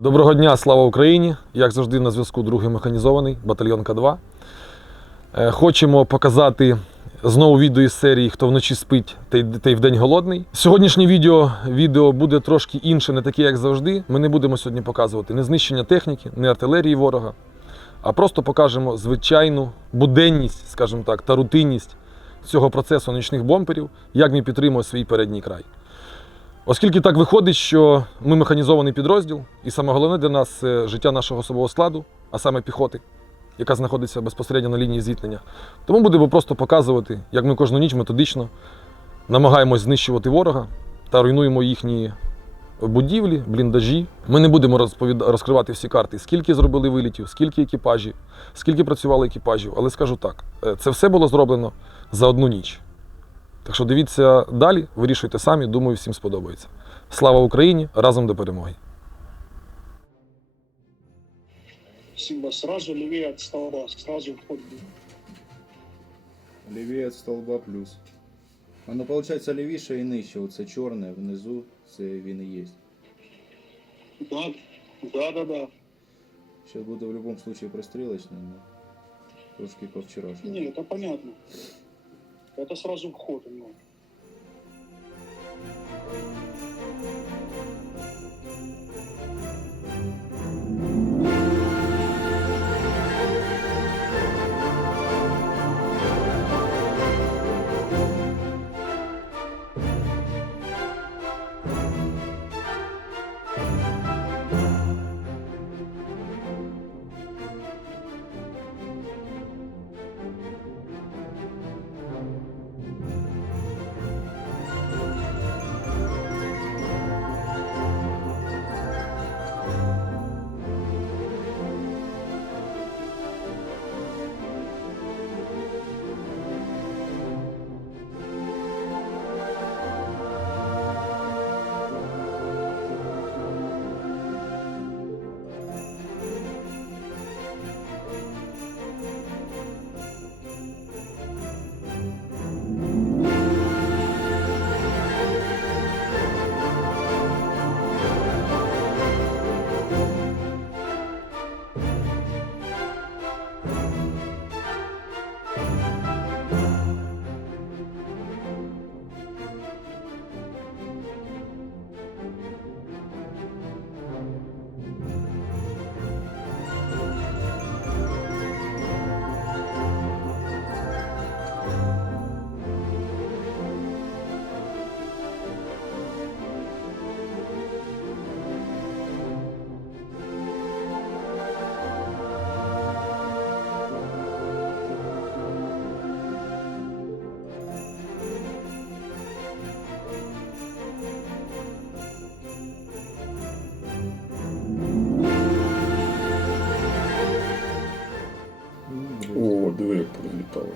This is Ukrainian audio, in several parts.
Доброго дня, слава Україні! Як завжди, на зв'язку другий механізований батальйон К2. Е, Хочемо показати знову відео із серії Хто вночі спить, той той вдень голодний. Сьогоднішнє відео, відео буде трошки інше, не таке, як завжди. Ми не будемо сьогодні показувати не знищення техніки, не артилерії ворога, а просто покажемо звичайну буденність, скажімо так, та рутинність цього процесу нічних бомперів, як він підтримує свій передній край. Оскільки так виходить, що ми механізований підрозділ, і саме головне для нас це життя нашого особового складу, а саме піхоти, яка знаходиться безпосередньо на лінії зіткнення. Тому будемо просто показувати, як ми кожну ніч методично намагаємось знищувати ворога та руйнуємо їхні будівлі, бліндажі. Ми не будемо розповід... розкривати всі карти, скільки зробили вилітів, скільки екіпажів, скільки працювало екіпажів. Але скажу так: е, це все було зроблено за одну ніч. Так що дивіться далі, вирішуйте самі, думаю, всім сподобається. Слава Україні! Разом до перемоги! Симба, сразу левее от столба, сразу вход. Лівіє від столба плюс. Воно виходить лівіше і нижче. Оце чорне внизу, це він і є. Да, да, да, да. Зараз буде в будь-якому випадку пристрілочне, але трошки по вчорашньому. Не, это понятно. Это сразу вход. Ну.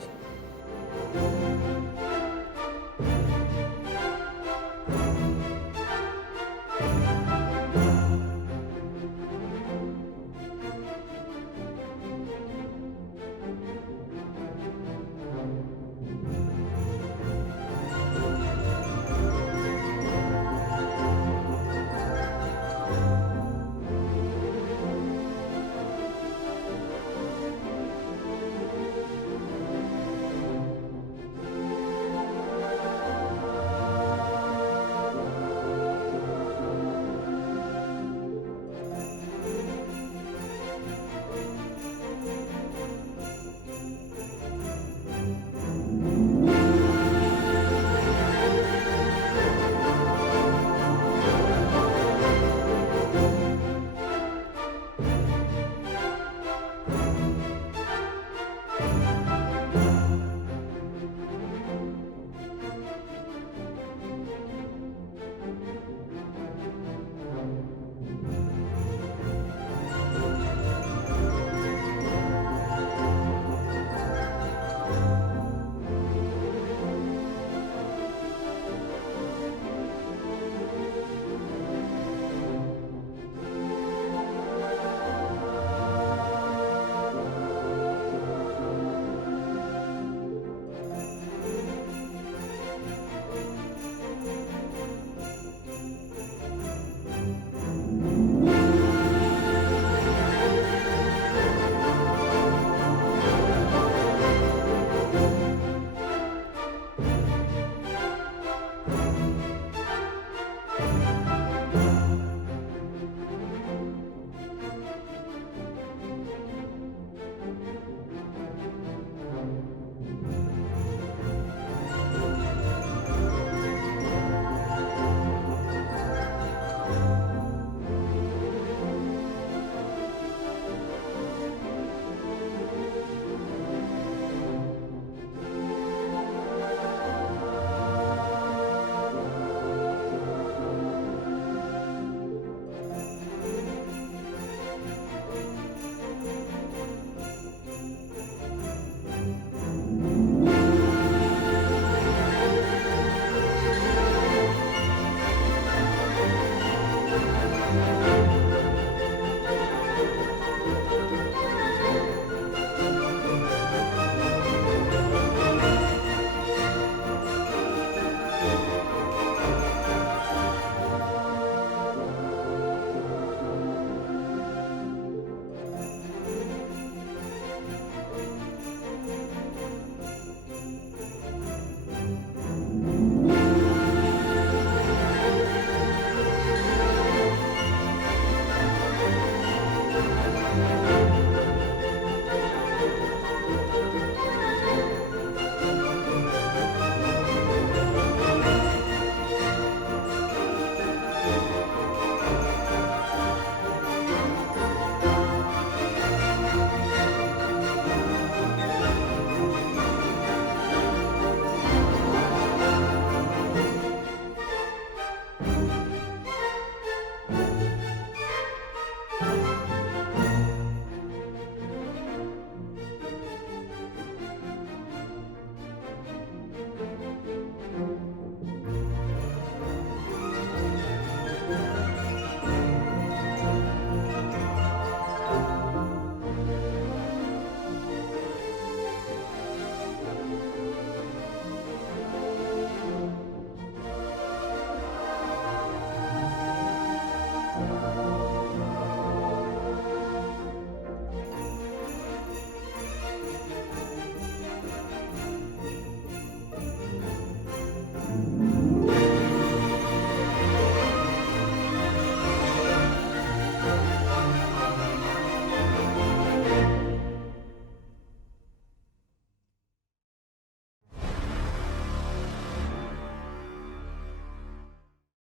Thank you.